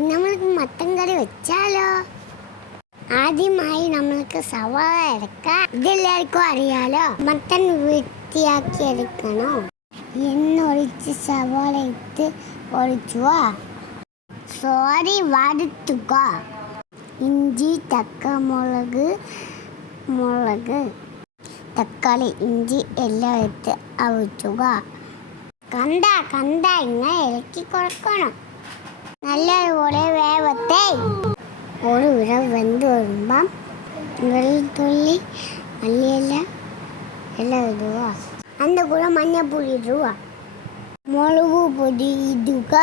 നമ്മൾക്ക് മത്തൻ കറി വെച്ചാലോ? ആദ്യമായി നമ്മൾക്ക് സവാള എടുക്കാം. ഇതെല്ലാവർക്കും അറിയാലോ. മത്തൻ വൃത്തിയാക്കി എടുക്കണോ? എണ്ണ ഒഴിച്ച് സവാള ഇട്ട് ഒഴിച്ചുക. വറുത്തുക. ഇഞ്ചി, മുളക്, തക്കാളി, ഇഞ്ചി എല്ലാം ഇട്ട് അവിച്ചുക. കണ്ട ഇങ്ങനെ ഇളക്കി കൊടുക്കണം. നല്ലതുപോലെ വേവട്ടെ. ഒരു വെന്ത് വരുമ്പം വെളുത്തുള്ളി, മല്ലിയില എല്ലാം ഇടുക. അതിൻ്റെ കൂടെ മഞ്ഞൾപ്പൊടി ഇടുക. മുളക് പൊടി ഇടുക.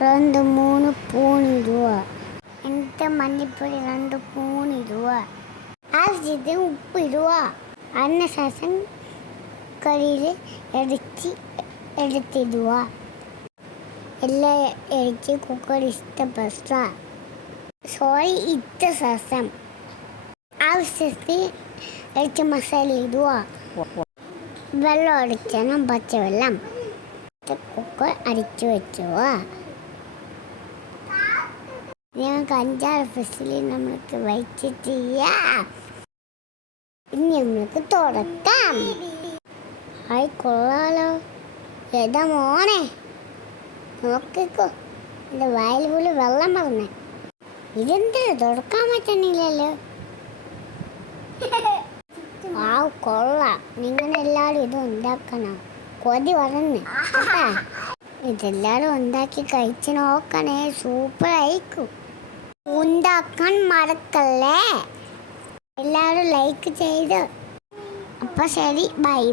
2-3 സ്പൂൺ ഇടുക. എന്നിട്ട് മഞ്ഞൾപ്പൊടി 2 സ്പൂൺ ഇടുക. ആവശ്യത്തിന് ഉപ്പ് ഇടുക. അതിനുശേഷം കറിയിൽ എടുത്തിടുക. എല്ലാം ഇടിച്ച് കുക്കർ ഇട്ട ശേഷം ആവശ്യത്തിന് ഇടിച്ച മസാല ഇടുക. വെള്ളം അടിച്ചണം, പച്ചവെള്ളം. കുക്കർ അടിച്ചു വെച്ചുക. ഞങ്ങൾക്ക് 5-6 ഫിസിൽ നമ്മൾക്ക് വെച്ചിട്ട് ചെയ്യാം. ഇനി നമ്മൾക്ക് തുടക്കാം. കൊള്ളാലോ. ഏതാ മോനെ, നോക്കിക്കോ. എൻ്റെ വായിൽ പോലും വെള്ളം പറഞ്ഞേ. ഇതെന്ത് തുടക്കാൻ പറ്റണില്ലല്ലോ. കൊള്ളാം. നിങ്ങളെല്ലാവരും ഇത് ഉണ്ടാക്കണം. കൊതി പറഞ്ഞ് ഇതെല്ലാവരും ഉണ്ടാക്കി കഴിച്ച് നോക്കണേ. സൂപ്പറായിരിക്കും. ഉണ്ടാക്കാൻ മറക്കല്ലേ. എല്ലാവരും ലൈക്ക് ചെയ്ത്. അപ്പോൾ ശരി, ബൈ.